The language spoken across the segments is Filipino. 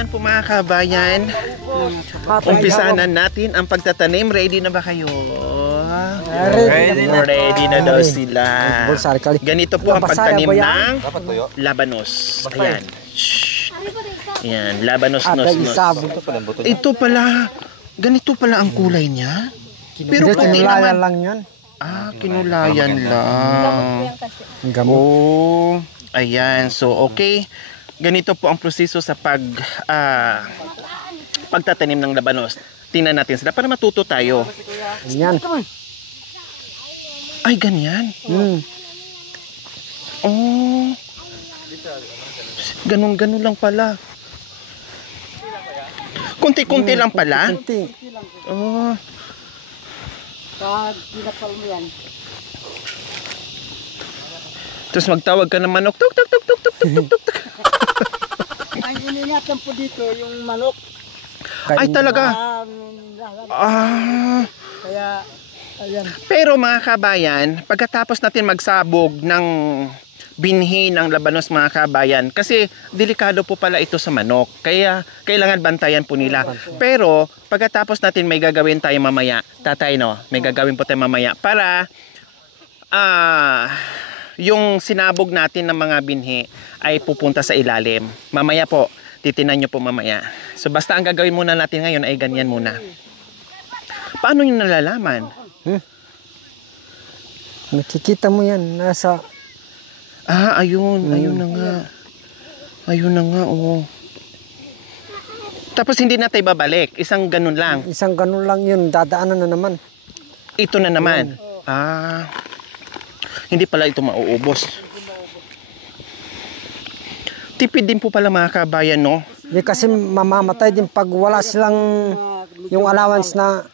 ayan po mga kabayan. Umpisahan na natin ang pagtatanim. Ready na ba kayo? Ready na daw sila. Ganito po ang pagtanim ng labanos. Ayan. Ayan, labanos-nos. Ito pala, ganito pala ang kulay niya. Pero kinulayan lang yun. Kinulayan lang. Oh, ayan. So, okay. Ganito po ang proseso sa pagtatanim ng labanos. Tingnan natin sila para matuto tayo. Ganyan. Ay, ganyan. Oh. Ganun lang pala. Kunti-kunti lang pala. Oh. Pag pinapal mo yan. Tapos magtawag ka ng manok. Tuk, tuk, tuk, tuk, tuk, tuk, tuk, tuk. Ang iningatan po dito yung manok. Ay, talaga. Kaya, ayan. Pero mga kabayan, pagkatapos natin magsabog ng binhi ng labanos mga kabayan, kasi delikado po pala ito sa manok. Kaya kailangan bantayan po nila. Pero pagkatapos natin may gagawin tayo mamaya. Tatay, no? May gagawin po tayo mamaya para yung sinabog natin ng mga binhi ay pupunta sa ilalim. Mamaya po, titinan nyo po mamaya. So basta ang gagawin muna natin ngayon ay ganyan muna. Paano nyo nalalaman? Nakikita mo yan, nasa... Ayun na nga. Ayun na nga, oh. Tapos hindi na tayo babalik. Isang ganun lang. Isang ganun lang yun, dadaanan na naman. Ito na naman. Hindi pala ito mauubos. Tipid din po pala mga kabayan, no? Hindi kasi mamamatay din pag wala silang yung allowance na...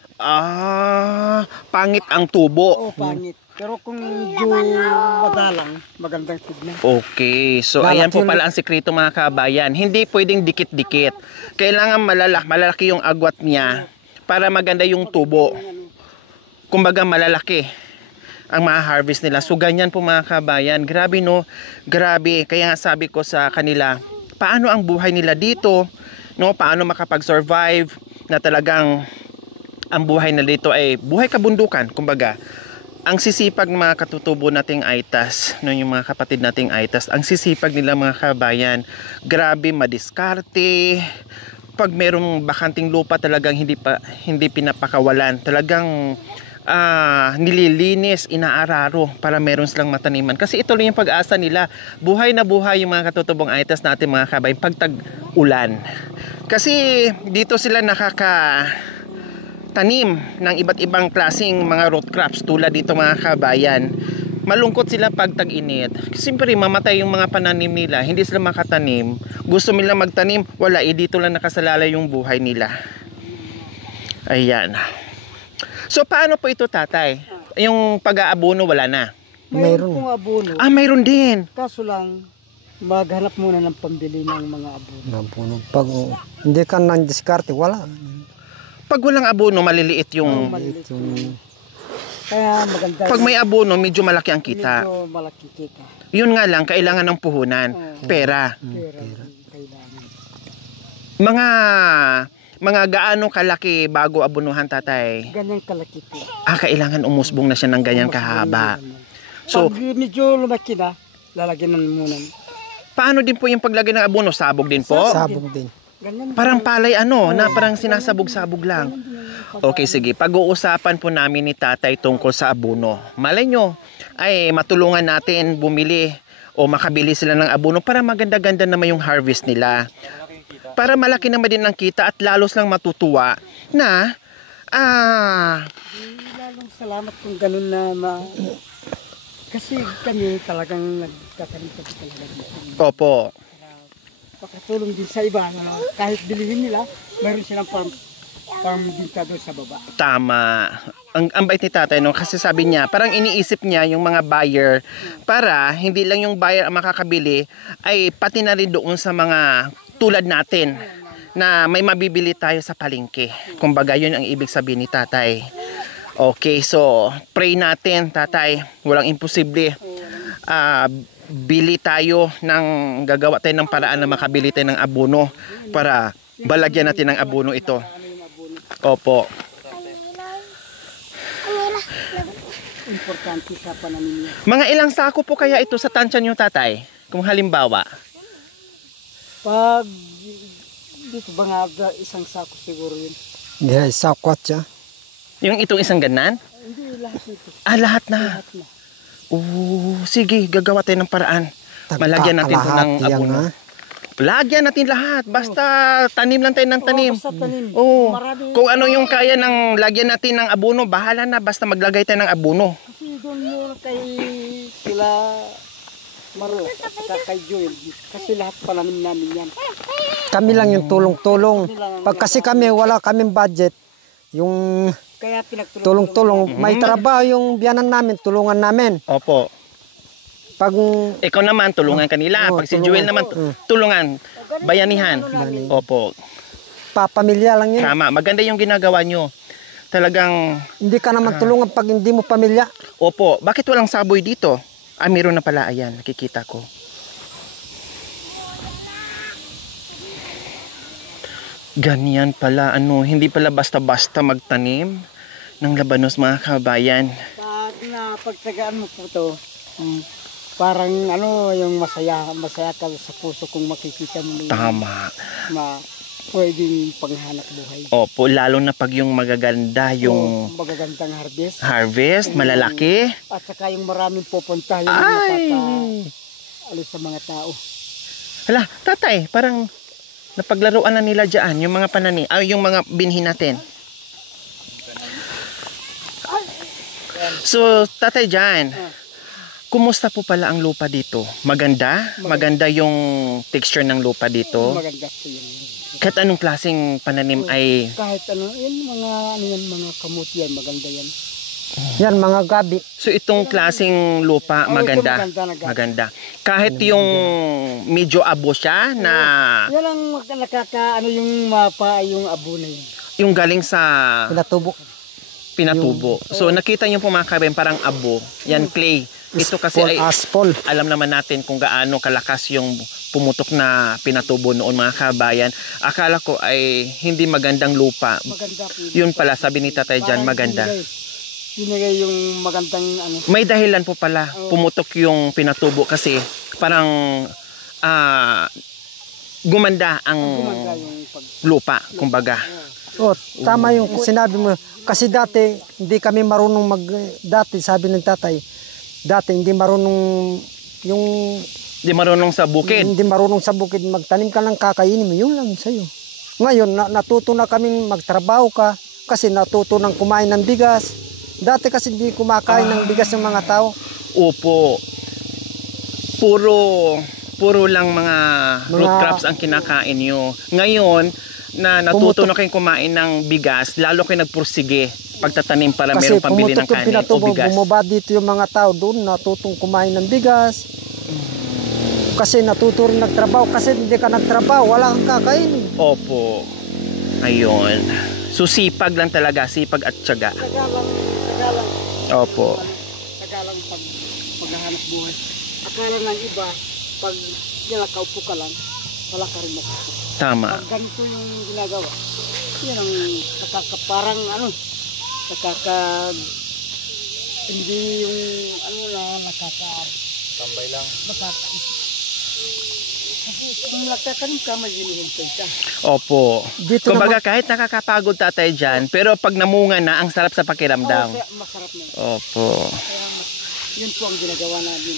Pangit ang tubo. Pangit. Pero kung medyo madalang, magandang tignan. Okay. So, ayan po pala ang sikreto mga kabayan. Hindi pwedeng dikit-dikit. Kailangan malalaki yung agwat niya para maganda yung tubo. Kumbaga malalaki ang ma-harvest nila. So, ganyan po mga kabayan. Grabe, no? Grabe. Kaya nga sabi ko sa kanila, paano ang buhay nila dito? No? Paano makapag-survive na talagang ang buhay na dito ay buhay kabundukan, kumbaga. Ang sisipag ng mga katutubo nating Aitas, no, yung mga kapatid nating Aitas, ang sisipag nila mga kabayan, grabe madiskarte. Pag merong bakanting lupa talagang hindi pinapakawalan. Talagang nililinis, inaararo para meron silang mataniman. Kasi ito lang yung pag-asa nila. Buhay na buhay yung mga katutubong Aitas natin mga kabayan pag tag-ulan. Kasi dito sila tanim ng iba't ibang klaseng mga root crops tulad dito mga kabayan. Malungkot sila pag tag-init. Siyempre mamatay yung mga pananim nila, hindi sila makatanim. Gusto nila magtanim, wala, dito lang nakasalalay yung buhay nila. Ayan. So paano po ito, tatay? Yung pag-aabono wala na? Mayroon pong abono. Mayroon din. Kaso lang, maghanap muna ng pambili ng mga abono. Pag hindi ka nang diskarte, wala. Pag walang abono, maliliit yung... Kaya maganda. Pag may abono, medyo malaki ang kita. Medyo malaki kita. Yun nga lang, kailangan ng puhunan. Pera. Mga gaano kalaki bago abonuhan, tatay? Ganyang kalaki po. Kailangan umusbong na siya ng ganyan kahaba. So, pag medyo lumaki na, lalagyan na muna. Paano din po yung paglagay ng abono? Sabog din po? Sabog din. Parang palay na parang sinasabog-sabog lang. Okay, sige. Pag-uusapan po namin ni tatay tungkol sa abono. Malay nyo, ay matulungan natin bumili o makabili sila ng abono para maganda-ganda naman yung harvest nila. Para malaki naman din ang kita at lalos lang matutuwa na lalong salamat kung ganun na kasi kami talagang nagkakaroon talaga. Opo. Pakatulong din sa iba, kahit bilihin nila, mayroon silang farm din doon sa baba. Tama. Ang bait ni tatay, no? Kasi sabi niya, parang iniisip niya yung mga buyer para hindi lang yung buyer ang makakabili, ay pati na rin doon sa mga tulad natin na may mabibili tayo sa palengke. Kumbaga, yun ang ibig sabihin ni tatay. Okay, so pray natin, tatay. Walang imposible. Bili tayo gagawa tayo ng paraan na makabili tayo ng abono para balagyan natin ng abono ito. Ano yung abono. Opo. Importante sa pananim niya. Mga ilang sako po kaya ito sa tansya niyo, tatay? Kung halimbawa. Pag dito ba nga isang sako siguro yun. Hindi, sakwat siya. Yung itong isang ganan? Hindi, lahat nito. Lahat na. Lahat na. Sige, gagawa tayo ng paraan. Malagyan natin ito ng Kalahati yan, abono. ha? Lagyan natin lahat. Basta tanim lang tayo ng tanim. Basta tanim. Oo. Marami. Kung ano yung kaya ng lagyan natin ng abono, bahala na. Basta maglagay tayo ng abono. Kasi doon muna kay sila Maro at saka kay Joel. Kasi lahat pananim namin yan. Kami lang yung tulong-tulong. Pag kasi kami, wala kaming budget. Yung Kaya pinagtulong. tulong-tulong, may trabaho yung biyanan namin, tulungan namin. Opo. Pag Ikaw naman, tulungan kanila. Oo, Pag si tulungan. Joel naman, tulungan. Bayanihan. Opo. papamilya lang yun. Tama. Maganda yung ginagawa nyo. Talagang, Hindi ka naman tulungan pag hindi mo pamilya. opo. Bakit walang saboy dito? Meron na pala. Ayan, nakikita ko. Ganyan pala, hindi pala basta-basta magtanim ng labanos, mga kabayan. Pag napagtagaan mo po ito, parang yung masaya ka sa puso kung makikita mo yung Tama. pwedeng panghanap buhay. Opo, lalo na pag yung magaganda, yung Magagandang harvest. harvest, malalaki. At saka yung maraming pupunta, yung Ay! nakaka-alis sa mga tao. Hala, tatay, parang napaglaruan na nila dyan, yung mga panani, yung mga binhi natin. So, tatay dyan, kumusta po pala ang lupa dito? Maganda? Maganda yung texture ng lupa dito? Maganda po yun. Kahit anong klaseng pananim ay... Kahit mga kamuti yan, maganda yan. Yan, mga gabi. So, itong klaseng lupa, Oh, maganda. ito maganda. Maganda. Kahit yung medyo abo siya na... Yan ang yung abo na yun. Yung galing sa Pinatubo. pinatubo. So, nakita niyo po mga kabayan, parang abo. Yan, clay. Ito kasi ay... Aspol. Alam naman natin kung gaano kalakas yung pumutok na pinatubo noon, mga kabayan. Akala ko ay hindi magandang lupa. Maganda po. Yun pala, sabi ni tatay dyan, maganda. Binigay yung magandang May dahilan po pala, pumutok yung pinatubo kasi parang gumanda ang gumanda yung lupa, kumbaga. Oh, tama yung sinabi mo. Kasi dati, hindi kami marunong dati, sabi ng tatay, dati hindi marunong yung... Hindi marunong sa bukid. Hindi marunong sa bukid, magtanim ka lang kakainin mo, yun lang sa'yo. Ngayon, natuto na kami magtrabaho ka, kasi natuto ng kumain ng bigas. Dati kasi hindi kumakain ng bigas ng mga tao. Opo. Puro lang mga root crops ang kinakain nyo. Ngayon, na natuto na kayong kumain ng bigas, lalo kayo nagpursige pagtatanim para Kasi merong pambili ng pumutok yung kanin o pinatubo, bigas. bumaba dito yung mga tao doon, natutong kumain ng bigas. Kasi natuto rin nagtrabaho, kasi hindi ka nagtrabaho, wala kang kakainin. Opo. Ayun. So sipag lang talaga, sipag at tiyaga. Tagalang Opo. tagalang paghahanap buhay. Akala ng iba, pag nakaupo ka lang, wala ka rin makakita. Tama. Pag ganito yung ginagawa, yan ang parang hindi yung tambay lang. Kasi kung nagtatanim ka, may hinihintay ka. Opo. Dito Kumbaga kahit nakakapagod tatay dyan, pero pag namunga na, ang sarap sa pakiramdam. Kaya masarap na. Opo. Kaya yun po ang ginagawa namin.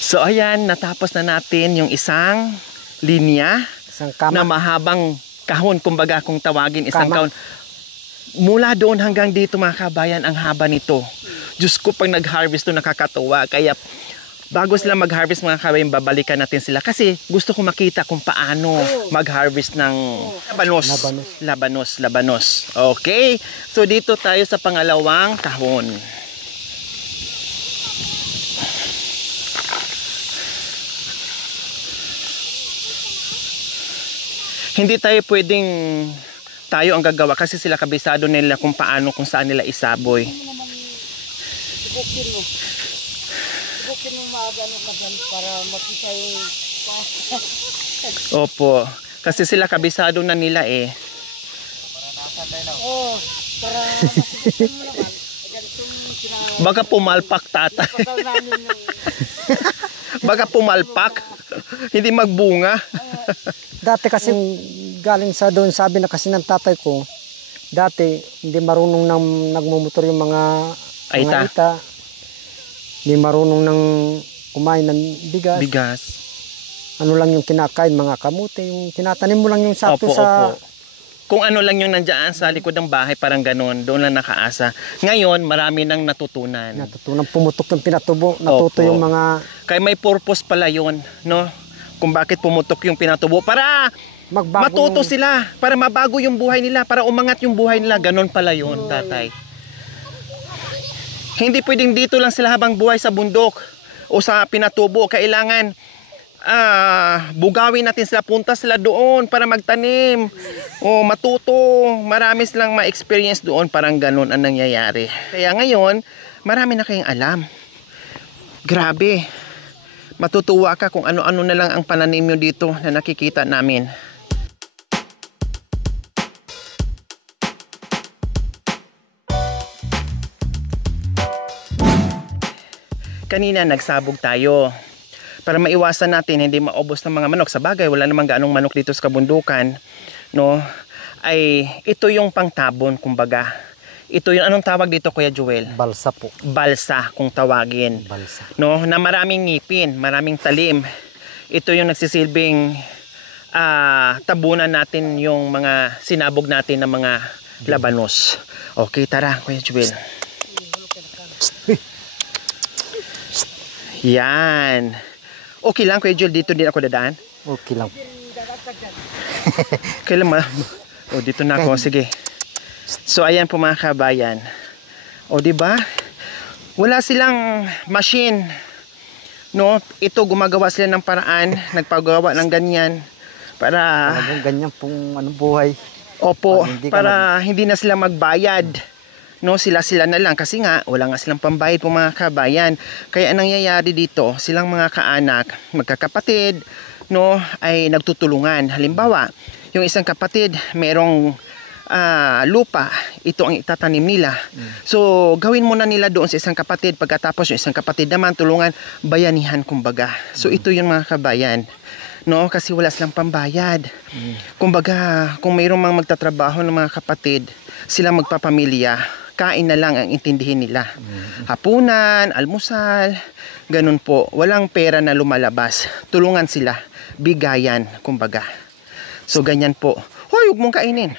So ayan, natapos na natin yung isang linya Isang na kama. mahabang kahon, kumbaga kung tawagin isang Kama. kahon. Mula doon hanggang dito, mga kabayan, ang haba nito. Diyos ko, pag nag-harvest to nakakatuwa. Kaya bago sila mag-harvest, mga kabayan, babalikan natin sila. Kasi gusto ko makita kung paano mag-harvest ng labanos. Okay? So dito tayo sa pangalawang kahon. Hindi tayo pwedeng tayo ang gagawa kasi sila kabisado nila kung paano, kung saan nila isaboy. Subukin mo maagano ka dyan para makita yung Opo. Kasi sila kabisado na nila eh. Oh, para masipan mo naman. Ganitong Baka pumalpak tatay. sinapasal namin yung Baka pumalpak. Hindi magbunga. Dati kasi galing sa doon, sabi na kasi ng tatay ko, dati hindi marunong nang nagmumotor yung mga Aita. ita. Hindi marunong nang kumain ng bigas. Bigas. Ano lang yung kinakain, mga kamote, yung tinatanim mo lang yung sakto Opo, sa... opo. Kung ano lang yung nandiyan sa likod ng bahay, parang ganun, doon lang nakaasa. Ngayon, marami nang natutunan. Natutunang pumutok ng pinatubo, natuto Opo. yung mga Kaya may purpose pala yun, no? Kung bakit pumutok yung pinatubo. Para magbago matuto yung- sila, para mabago yung buhay nila, para umangat yung buhay nila. Ganun pala yun, tatay. Hindi pwedeng dito lang sila habang buhay sa bundok o sa pinatubo. Kailangan bugawin natin sila, punta sila doon para magtanim o matuto. Marami silang ma-experience doon, parang ganun ang nangyayari. Kaya ngayon, marami na kayong alam. Grabe. Matutuwa ka kung ano-ano na lang ang pananim nyo dito na nakikita namin. Kanina nagsabog tayo para maiwasan natin hindi maubos ng mga manok. Sa bagay, wala namang gaanong manok dito sa kabundukan, no? Ay ito yung pangtabon, kumbaga. Ito yung anong tawag dito, Kuya Joel? balsa po. Balsa kung tawagin. Balsa. No, na maraming ngipin, maraming talim. Ito yung nagsisilbing tabunan natin yung mga sinabog natin ng mga labanos. Okay, tara, Kuya Joel. Yan. Okay lang, Kuya Joel, dito din ako dadaan. Okay lang. Kailan ma? O, dito na ako. Sige. So, ayan po mga kabayan. O, di ba? Wala silang machine. No? Ito, gumagawa sila ng paraan. Nagpagawa ng ganyan. Para, Talagang ganyan pong buhay. opo, Pag hindi ka para hindi na sila magbayad. No, sila na lang kasi nga wala nga silang pambayad po mga kabayan. Kaya anong nangyayari dito, silang mga kaanak, magkakapatid, no, ay nagtutulungan. Halimbawa, yung isang kapatid merong lupa, ito ang itatanim nila. So, gawin muna nila doon sa isang kapatid, pagkatapos yung isang kapatid naman tulungan, bayanihan kumbaga. So, ito yung mga kabayan. No, kasi wala silang pambayad. Kumbaga, kung mayroong mga magtatrabaho ng mga kapatid, sila magpapamilya, kain na lang ang intindihin nila. Hapunan, almusal, ganun po. Walang pera na lumalabas. Tulungan sila, bigayan, kumbaga. So, ganyan po. Hoy, huwag mong kainin.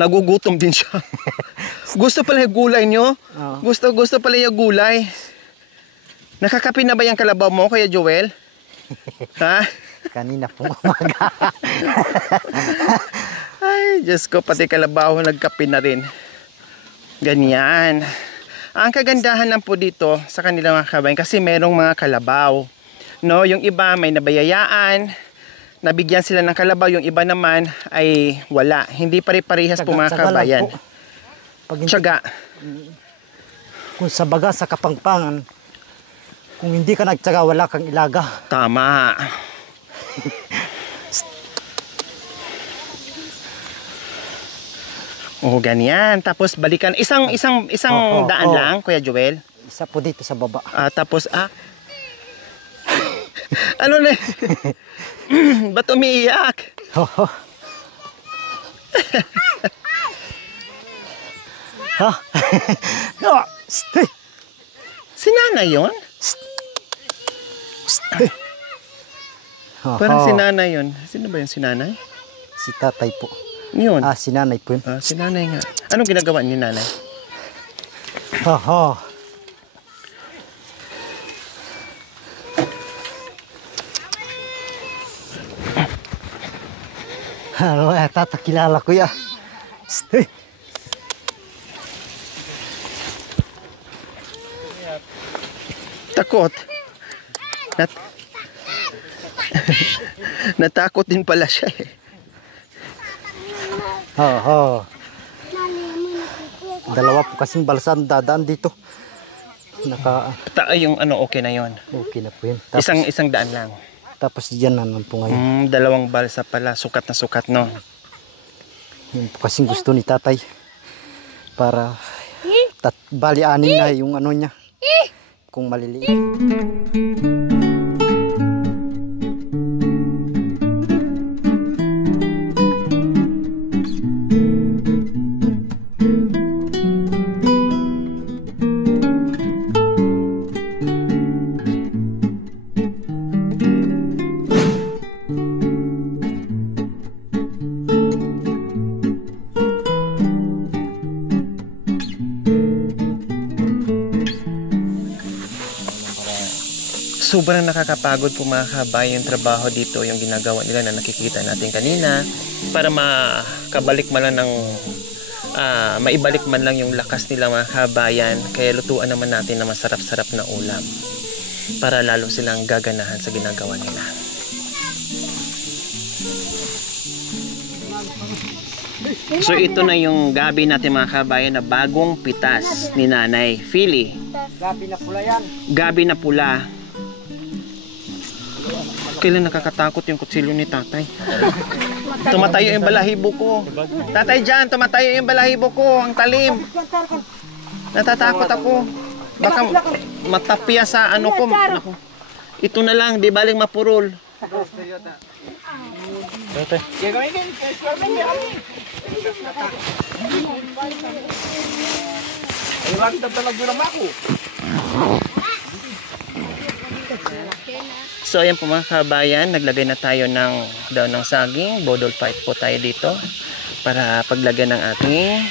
Nagugutom din siya. Gusto pala yung gulay nyo? Gusto pala yung gulay. Nakakape na ba yung kalabaw mo, Kuya Joel? Ha? Kanina pong umaga. Ay, Diyos ko, pati kalabaw nagkape na rin. Ganyan. Ang kagandahan lang po dito sa kanilang mga kabayan, kasi merong mga kalabaw. No, yung iba may nabayayaan, nabigyan sila ng kalabaw, yung iba naman ay wala. Hindi pare-parehas po mga Tsaga lang kabayan. po. Pag hindi, Tiyaga. kung sa baga, sa kapangpangan, kung hindi ka nagtsaga, wala kang ilaga. Tama. Oh, ganyan. Tapos balikan. Isang Oo, daan oo. lang, Kuya Joel. Isa po dito sa baba. Tapos ano na? Ba't umiiyak? Oo. Ha? No, stay. Si Nanay yun? Parang si Nanay yun. Sino ba yun, si Nanay? Si tatay po. Yun. Si nanay po yun. Si Nanay nga. Anong ginagawa ni Nanay? Oo. Ano eh, tatakilala ko ya. Stay. Takot. Natakot din pala siya eh. Oo. Dalawa po kasing balsan dadaan dito. Yung ano, okay na yon. Okay na po yun. Tapos, Isang daan lang. Tapos diyan naman po ngayon. Dalawang balsa pala. Sukat na sukat, no? Yun po kasing gusto ni tatay. Para bali anin na yung ano niya. Kung maliliit. Sobrang nakakapagod po mga kabayan yung trabaho dito, yung ginagawa nila na nakikita natin kanina, para makabalik man lang ng maibalik man lang yung lakas nila mga kabayan. Kaya lutuan naman natin na masarap-sarap na ulam para lalo silang gaganahan sa ginagawa nila. So ito na yung gabi natin mga kabayan na bagong pitas ni Nanay Philly. Gabi na pula yan. Gabi na pula. Kailan nakakatakot yung kutsilyo ni tatay. Tumatayo yung balahibo ko. Tatay dyan, tumatayo yung balahibo ko. Ang talim. Natatakot ako. Baka matapya sa ano ko. Naku. Ito na lang, di baling mapurol. Tatay. So ayan po mga kabayan, naglagay na tayo ng daon ng saging, bodol fight po tayo dito para paglagyan ng ating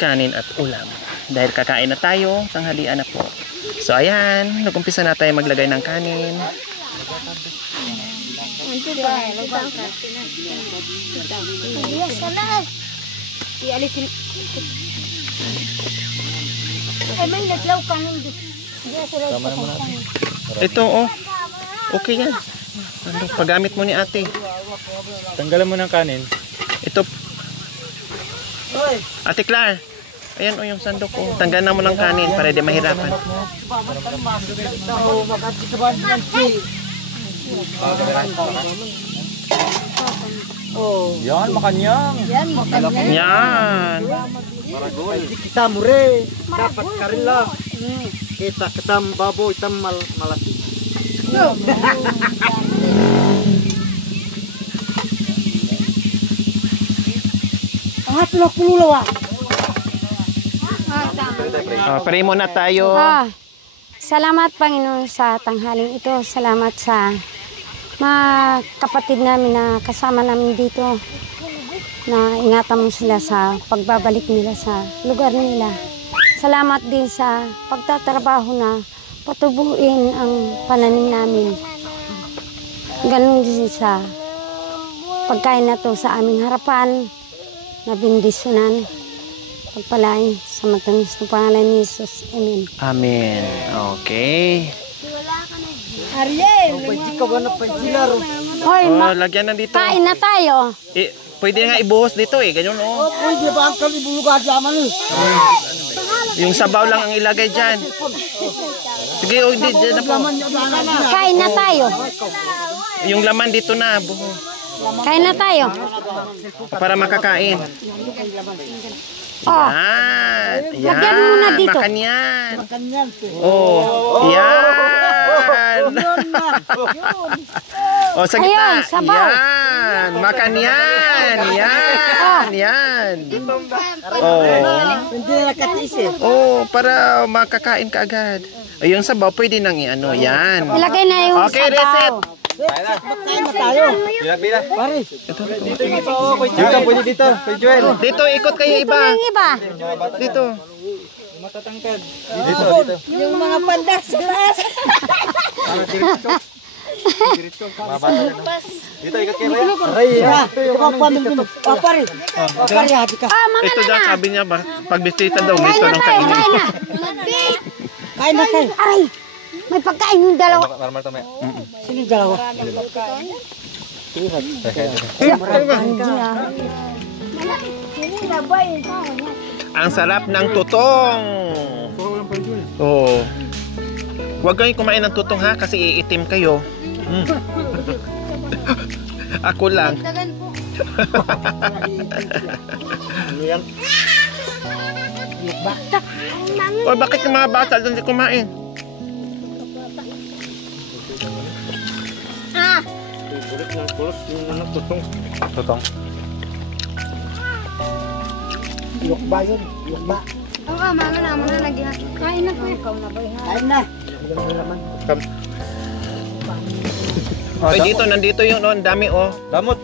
kanin at ulam. Dahil kakain na tayo, tanghalian na po. So ayan, nag-umpisa na tayo maglagay ng kanin. Ito oh. Okay yan. Ano, paggamit mo ni ate. Tanggalan mo ng kanin. Ito. Ate Clar. Ayan o yung sandok ko. Tanggalan mo ng kanin para di mahirapan. Yan, makanyang. Yan. Kita mure. Dapat karila. Kita ketam babo itam malaki. Pray muna tayo. Salamat Panginoon sa tanghaling ito. Salamat sa mga kapatid namin na kasama namin dito. Na ingatan mo sila sa pagbabalik nila sa lugar nila. Salamat din sa pagtatrabaho na patubuin ang pananim namin. Ganun din sa pagkain na to sa aming harapan na bindisyonan. Pagpalain sa matamis na pangalan ni Jesus. Amen. Amen. Okay. Hoy, Lagyan na dito. kain na tayo. Pwede nga ibuhos dito eh. Ganyan oh. Pwede ba ang kalibulugad laman eh? Yung sabaw lang ang ilagay dyan. Sige, oh, di, dyan na po. Kain na tayo. Yung laman dito na. Kain na tayo. Para makakain. Oh, Yan. lagyan mo na dito. Makan yan. Oh. Yan. Oh, sa gitna. Ayun, sabaw. Yan. Makan yan. Yan. Yan. Oh. Hindi na nakatiis eh. Oh, para makakain ka agad. Ayun sabaw, pwede nang i-ano. Yan. Ilagay na yung Okay, sabaw. reset. Kain na tayo. Bila. Pare. Dito, pwede dito. Kay Joel. Dito, ikot kayo iba. Yung iba. Dito. Matatangkad. Dito. Yung mga pandas sa taas. Dito, ikat kayo ba yan? Aray, ito yung ano. Pare. Pare, hati ka. Mga Ito dyan, sabi niya, pagbisita daw, kain dito na ng tayo, kainin. kain na. Kain na kayo. Aray, may pagkain yung dalawa. Marmar to, may. Sino yung dalawa? Ang sarap ng tutong. Oh. Huwag kayong kumain ng tutong ha, kasi iitim kayo. Ako lang. Dagan po. Ano yan? O bakit yung mga bata doon di kumain? Ah! Tutong. Yukba yun. Yukba. Oo, mga na lagi. Kain na po. Ayun na. Oy, dito, nandito yung no, ang dami oh. Damot.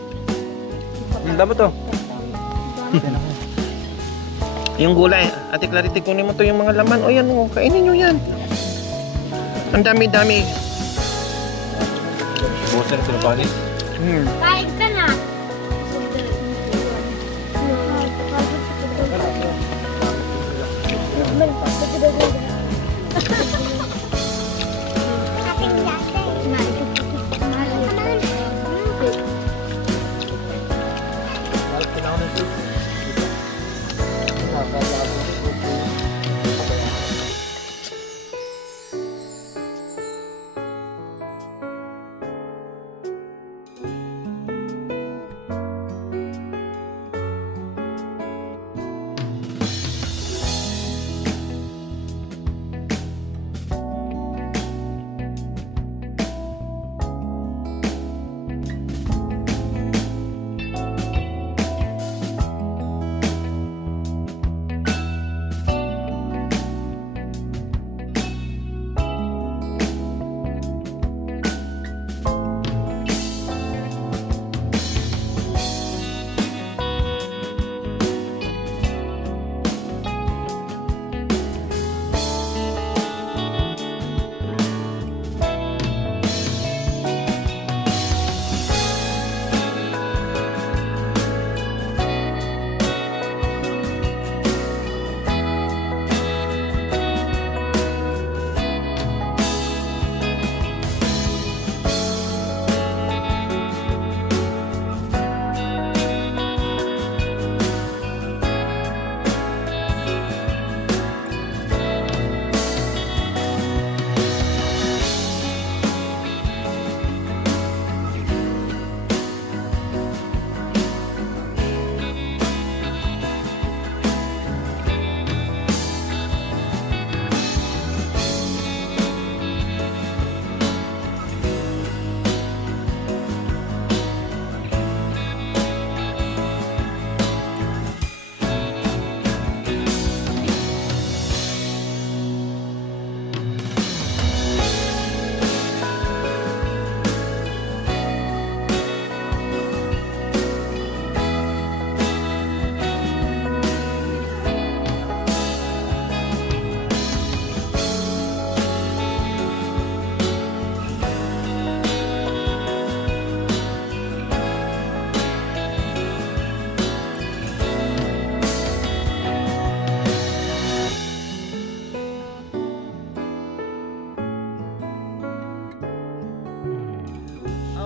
Damot to. Yung gulay. Ate Clarity, kunin mo to yung mga laman. O yan oh, kainin nyo yan. Ang dami-dami. Busan sila panis. Kain ka na.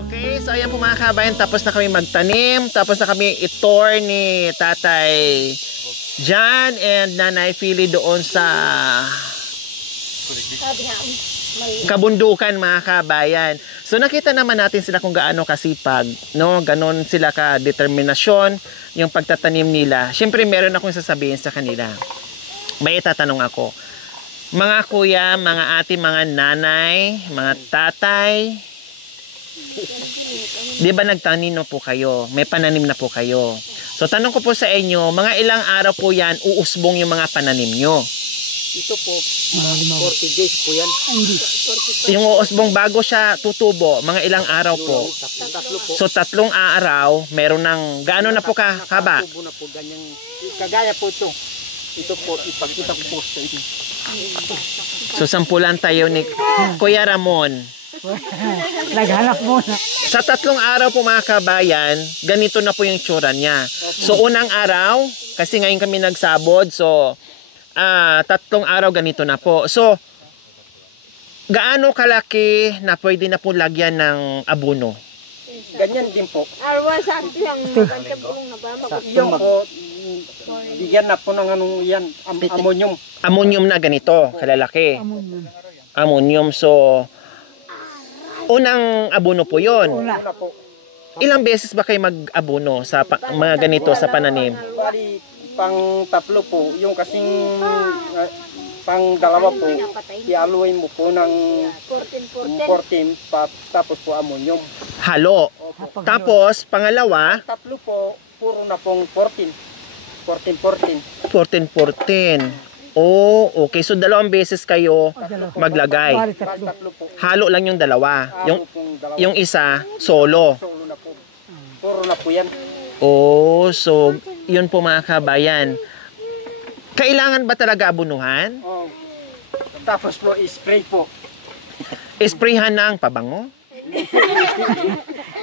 Okay, so ayan po mga kabayan, tapos na kami magtanim, tapos na kami itour ni Tatay John and Nanay Philly doon sa kabundukan mga kabayan. So nakita naman natin sila kung gaano kasipag, no? Ganon sila ka determinasyon yung pagtatanim nila. Siyempre meron akong sasabihin sa kanila. May itatanong ako. Mga kuya, mga ate, mga nanay, mga tatay, di ba nagtanim na po kayo? May pananim na po kayo. So tanong ko po sa inyo, mga ilang araw po yan uusbong yung mga pananim nyo? Ito po, 40 days po yan. Yung uusbong bago siya tutubo, mga ilang araw po? Tatlo po. So 3 araw, meron ng gaano na po kahaba? Tubo na po, ganyang, kagaya po ito. Ito po, ipakita ko po sa inyo. So sampulan tayo ni Kuya Ramon. Naghanap muna. Sa 3 araw po mga kabayan, ganito na po yung tsura niya. So unang araw, kasi ngayon kami nagsabod, so 3 araw ganito na po. So gaano kalaki na pwede na po lagyan ng abono? Ganyan din po. Arwa sa akin lang. Maganda po na ba? Yung po, bigyan na po ng anong yan, ammonium. Ammonium na ganito, kalalaki. Ammonium. So Unang abono po yon. Una. Ilang beses ba kayo mag-abono sa mga ganito sa pananim? Bali, pang tatlo po, yung kasing pang dalawa po, ialuin mo po ng 14 tapos po ammonium. Halo. Tapos, pangalawa, Tatlo po, puro na pong 14. 14. Oh, okay. So, 2 beses kayo maglagay. Bali, tatlo. Tatlo po, Halo lang yung dalawa. Yung, pong dalawa. yung isa, solo. Solo na po. Puro na po yan. Oh, so, yun po mga kabayan. Kailangan ba talaga abunuhan? Oh. Tapos po, spray po. Sprayhan ng pabango?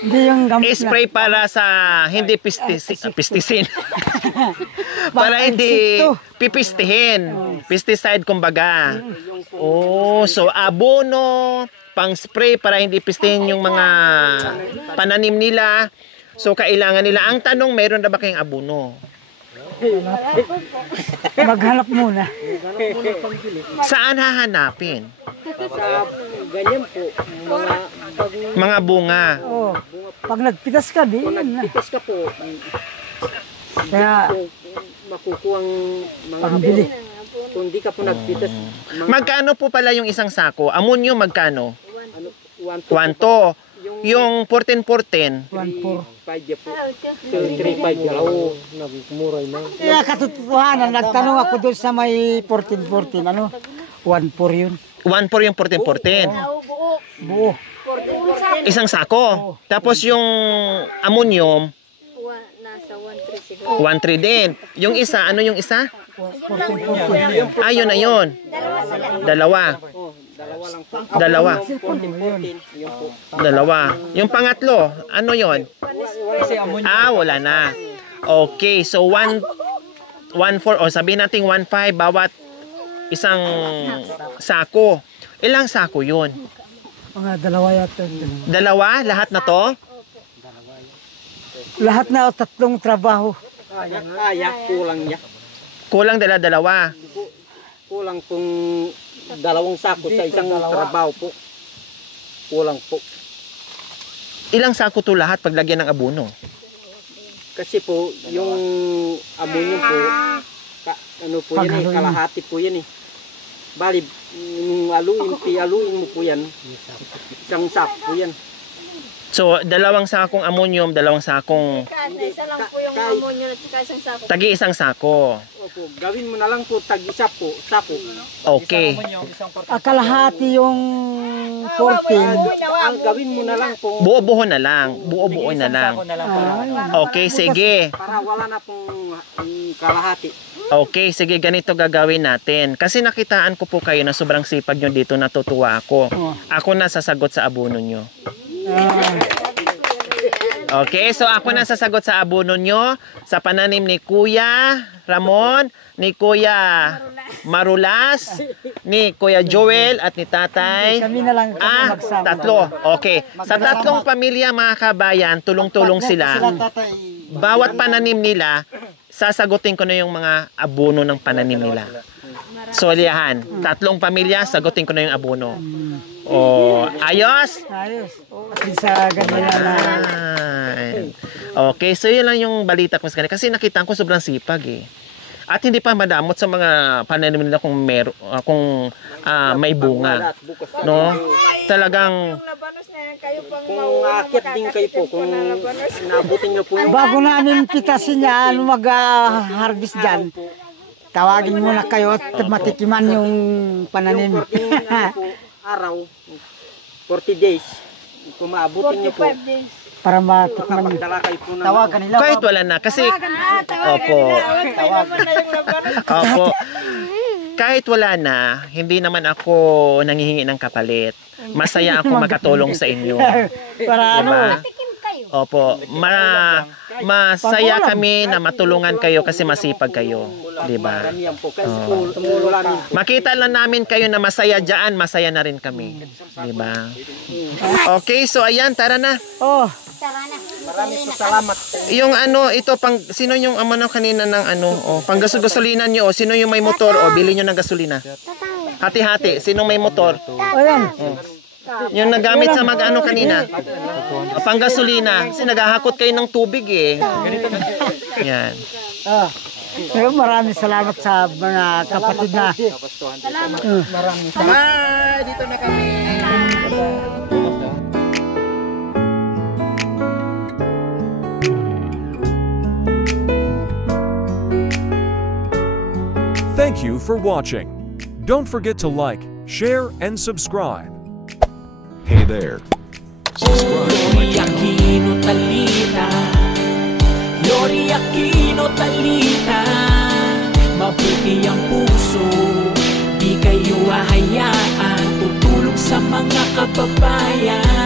Hindi yung gamot na. Spray para sa hindi pistisin. Para hindi pipistihin. Pesticide kumbaga. Oh, so abono, pang spray para hindi pistihin yung mga pananim nila. So kailangan nila. Ang tanong, meron na ba kayong abono? Maghanap muna. Saan hahanapin? Sa ganyan po, Mga bunga. Oh, pag nagpitas ka, di yun na. pitas ka po, Kaya, makukuhang mga pambili. kung di ka po nagpitas, Magkano po pala yung isang sako? Amonyo magkano? 1 Kwanto? Yung 14-14. 1-4. 5 po. 3-5 dalaw. Kaya katotohanan, nagtanong ako doon sa may 14-14, ano? 1-4 yun. 1 yung 14-14. Buo. Isang sako. Tapos yung ammonium, Nasa 1-3 siguro. 1-3 din. Yung isa, ano yung isa? 14-14. Ayun na yun. Dalawa. Dalawa lang po. Dalawa. 14, yun po. Dalawa. Yung pangatlo, ano yon? Wala na. Okay, so 1-4, o sabihin natin 1-5 bawat isang sako. Ilang sako yun? Mga dalawa yata. Dalawa? Lahat na to? Lahat na tatlong trabaho. Kulang ya. Kulang dala-dalawa. Kulang pong dalawang sako sa isang trabaho po. Kulang po. Ilang sako to lahat paglagyan ng abono? Kasi po, yung ammonium po, ano po yan eh, kalahati po yan eh. Bali, aluin mo po yan, isang sako po yan. So, 2 sakong ammonium, 2 sakong Isa lang po yung ammonia at saka isang sako. tagi isang sako. Opo, gawin mo na lang po, tag-isa po, sako. Okay. Kalahati yung 14. Ang gawin mo na lang po, Buo-buo na lang. Buo-buo na lang. Okay, sige. para wala na pong kalahati. Okay, sige, ganito gagawin natin. Kasi nakitaan ko po kayo na sobrang sipag nyo dito, natutuwa ako. Ako na sasagot sa abono nyo. Okay, so ako na sasagot sa abono nyo sa pananim ni Kuya Ramon, ni Kuya Marulas, ni Kuya Joel at ni Tatay. Kami na lang magsama. Tatlo. Okay. Sa tatlong pamilya mga kabayan, tulong-tulong sila. Bawat pananim nila, sasagutin ko na yung mga abono ng pananim nila. Soliyahan. Tatlong pamilya, sagutin ko na yung abono. Ayos? Ayos. At sa ganyan na. Okay, so yun lang yung balita ko sa kanila. Kasi nakita ko sobrang sipag eh. At hindi pa madamot sa mga pananim nila kung may bunga. No? Talagang Kung aakyat din kayo po, kung nabutin nyo po yung Bago namin pitasin yan, mag-harvest dyan, tawagin muna kayo at matikiman yung pananim. 14 po, araw, 40 days, kung maabutin nyo po, Para matikman nyo. makapagdala kayo po ng Tawagan nila. kahit wala na. Kasi, opo. Opo. Kahit wala na, hindi naman ako nangihingi ng kapalit. Masaya ako makatulong sa inyo. Para ano, Diba? Opo. Masaya kami na matulungan kayo kasi masipag kayo. Diba? ganyan po. Kasi tumula rin po. Makita lang namin kayo na masaya dyan, masaya na rin kami. Diba? Okay, so ayan, tara na. oh, Maraming po salamat. Yung ano, ito, sino yung amano kanina ng ano, pang gasolina nyo, sino yung may motor, bili nyo ng gasolina. Hati-hati, sino may motor? ayan. Yung nagamit sa mag-ano kanina. Panggasolina. Kasi naghahakot kayo ng tubig eh. Yan. Pero maraming salamat sa mga kapatid na. Bye! Dito na kami. Thank you for watching. Don't forget to like, share, and subscribe. Hey there. Subscribe to my Yori Aquino Talita, Yori Aquino Talita, mabuti ang puso, di kayo hahayaan, tutulong sa mga kababayan.